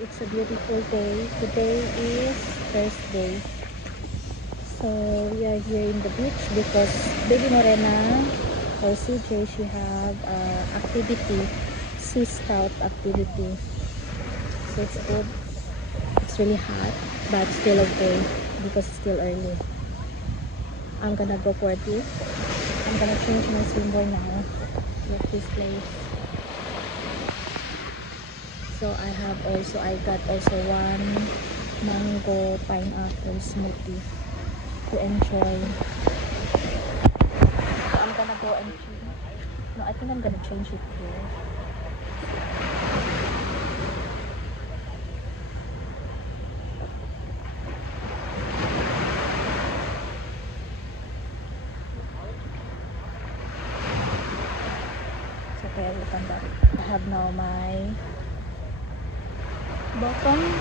it's a beautiful day. Today is Thursday. So we are here in the beach because Baby Morena or CJ, she have activity, Sea Scout activity. So it's good. It's really hot, but still okay because it's still early. I'm gonna go for this. I'm gonna change my swimwear now. Look this place. So I got also one mango pineapple smoothie to enjoy. So I'm gonna go and change. No, I think I'm gonna change it here. So kaya look at that. I have now my bottom.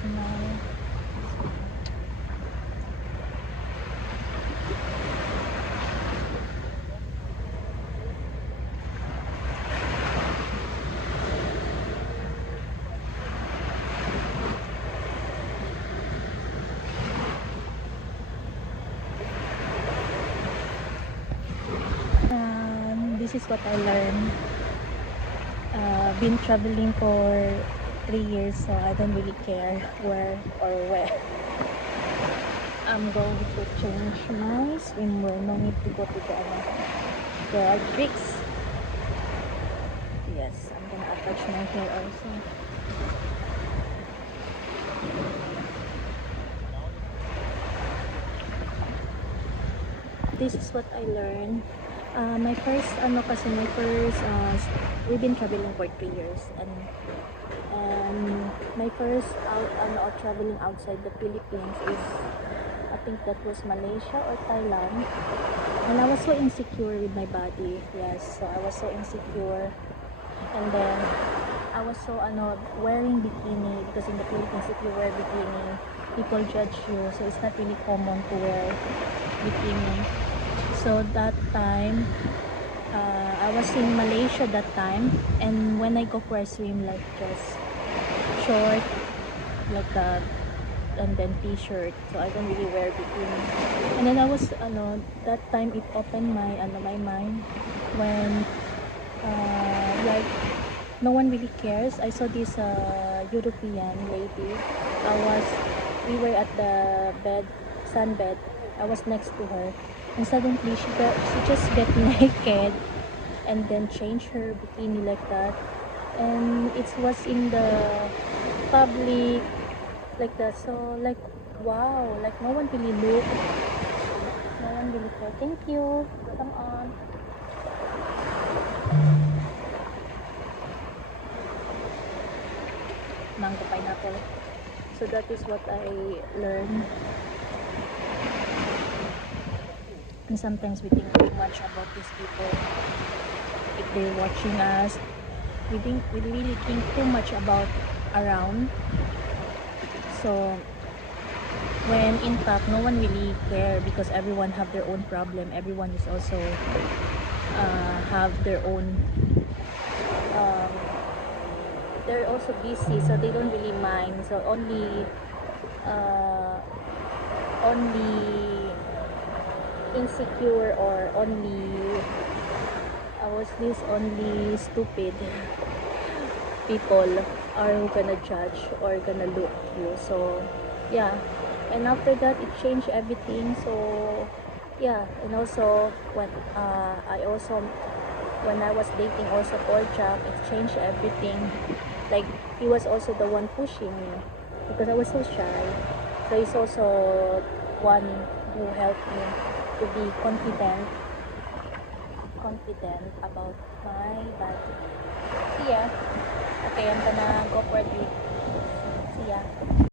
So now this is what I learned. Been traveling for 3 years, so I don't really care where or where. I'm going to change my swimwear. No need to go to the other. There are tricks. Yes, I'm gonna attach my hair also. This is what I learned. My first we've been traveling for 3 years, and my first traveling outside the Philippines is, I think that was Malaysia or Thailand, and I was so insecure with my body. Yes, so I was so insecure, and then I was so wearing bikini, because in the Philippines if you wear bikini people judge you, so it's not really common to wear bikini. So that time I was in Malaysia that time, and when I go for a swim, like just short, like that, and then t-shirt, so I don't really wear bikini. And then I was that time it opened my mind when like no one really cares. I saw this European lady. We were at the sunbed. I was next to her, and suddenly she just get naked and then change her bikini like that, and it was in the public like that. So like, wow, like no one really look, no one really care. Thank you, come on. Mango pineapple. So that is what I learned. And sometimes we think too much about these people. If they're watching us, we really think too much about around. So when in fact no one really care, because everyone have their own problem. Everyone is also have their own they're also busy, so they don't really mind. So only insecure, or only only stupid people are gonna judge or gonna look you. So yeah, and after that it changed everything. So yeah, and also when I was dating also Paul Jack, it changed everything. Like, he was also the one pushing me because I was so shy. So he's also one who helped me to be confident about my body. See ya. Okay, I'm gonna go for the. See ya.